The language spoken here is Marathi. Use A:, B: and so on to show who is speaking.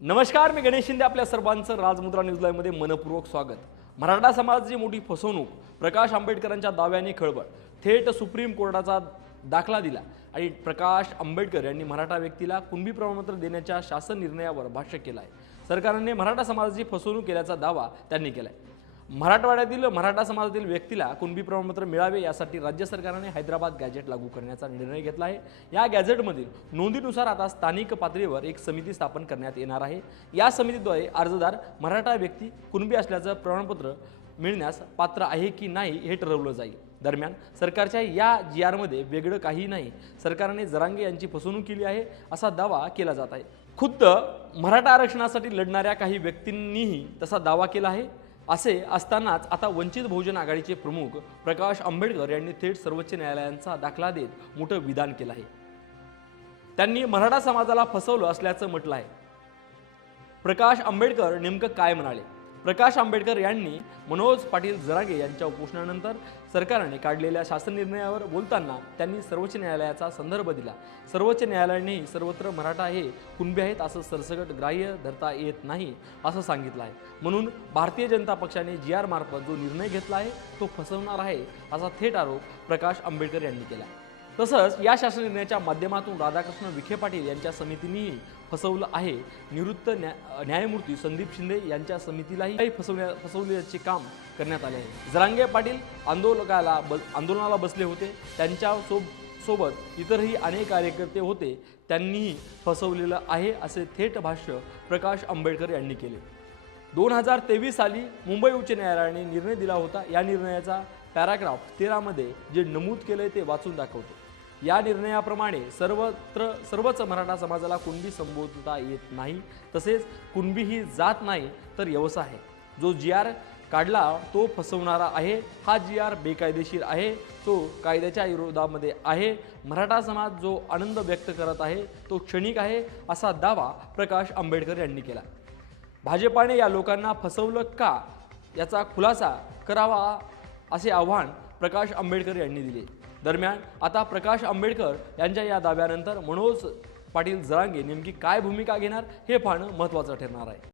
A: नमस्कार मी गणेश शिंदे आपल्या सर्वांचं राजमुद्रा न्यूज लाईव्हमध्ये मनपूर्वक स्वागत. मराठा समाजाची मोठी फसवणूक प्रकाश आंबेडकरांच्या दाव्याने खळबळ थेट सुप्रीम कोर्टाचा दाखला दिला आणि प्रकाश आंबेडकर यांनी मराठा व्यक्तीला कुणबी प्रमाणपत्र देण्याच्या शासन निर्णयावर भाष्य केलं आहे सरकारने मराठा समाजाची फसवणूक केल्याचा दावा त्यांनी केला आहे मराठवाड्यातील मराठा समाजातील व्यक्तीला कुणबी प्रमाणपत्र मिळावे यासाठी राज्य सरकारने हैदराबाद गॅजेट लागू करण्याचा निर्णय घेतला आहे. या गॅजेटमधील नोंदीनुसार आता स्थानिक पातळीवर एक समिती स्थापन करण्यात येणार आहे. या समितीद्वारे अर्जदार मराठा व्यक्ती कुणबी असल्याचं प्रमाणपत्र मिळण्यास पात्र आहे की नाही हे ठरवलं जाईल. दरम्यान सरकारच्या या जी आरमध्ये वेगळं काही नाही. सरकारने जरांगे यांची फसवणूक केली आहे असा दावा केला जात आहे. खुद्द मराठा आरक्षणासाठी लढणाऱ्या काही व्यक्तींनीही तसा दावा केला आहे. असे असतानाच आता वंचित बहुजन आघाडीचे प्रमुख प्रकाश आंबेडकर यांनी थेट सर्वोच्च न्यायालयांचा दाखला देत मोठं विधान केलं आहे. त्यांनी मराठा समाजाला फसवलं असल्याचं म्हटलं आहे. प्रकाश आंबेडकर नेमकं काय म्हणाले? प्रकाश आंबेडकर यांनी मनोज पाटील जरागे यांच्या उपोषणानंतर सरकारने काढलेल्या शासन निर्णयावर बोलताना त्यांनी सर्वोच्च न्यायालयाचा संदर्भ दिला. सर्वोच्च न्यायालयानेही सर्वत्र मराठा हे कुणबे आहेत असं सरसकट ग्राह्य धरता येत नाही असं सांगितलं आहे. म्हणून भारतीय जनता पक्षाने जी आर मार्फत जो निर्णय घेतला आहे तो फसवणार आहे असा थेट आरोप प्रकाश आंबेडकर यांनी केला तसंच या शासन निर्णयाच्या माध्यमातून राधाकृष्ण विखे पाटील यांच्या समितीनेही फसवलं आहे. निवृत्त न्या न्यायमूर्ती संदीप शिंदे यांच्या समितीलाही काही फसवण्या फसवल्याचे काम करण्यात आले आहे. जरांगे पाटील आंदोलकाला ब आंदोलनाला बसले होते. त्यांच्या सो सोबत इतरही अनेक कार्यकर्ते होते. त्यांनीही फसवलेलं आहे असे थेट भाष्य प्रकाश आंबेडकर यांनी केले. दोन हजार तेवीस साली मुंबई उच्च न्यायालयाने निर्णय दिला होता. या निर्णयाचा पॅराग्राफ तेरामध्ये जे नमूद केलंय ते वाचून दाखवतो. या निर्णयाप्रमाणे सर्वत्र सर्वच मराठा समाजाला कुणबी संबोधता येत नाही तसेच कुणबी ही जात नाही तर व्यवसाय आहे. जो जी आर काढला तो फसवणारा आहे हा जी आर बेकायदेशीर आहे तो कायद्याच्या विरोधामध्ये आहे. मराठा समाज जो आनंद व्यक्त करत आहे तो क्षणिक आहे असा दावा प्रकाश आंबेडकर यांनी केला. भाजपाने या लोकांना फसवलं का? याचा खुलासा करावा असे आव्हान प्रकाश आंबेडकर यांनी दिले. दरम्यान आता प्रकाश आंबेडकर यांच्या या दाव्यानंतर मनोज पाटील जरांगे नेमकी काय भूमिका घेणार हे पाहणं महत्त्वाचं ठरणार आहे.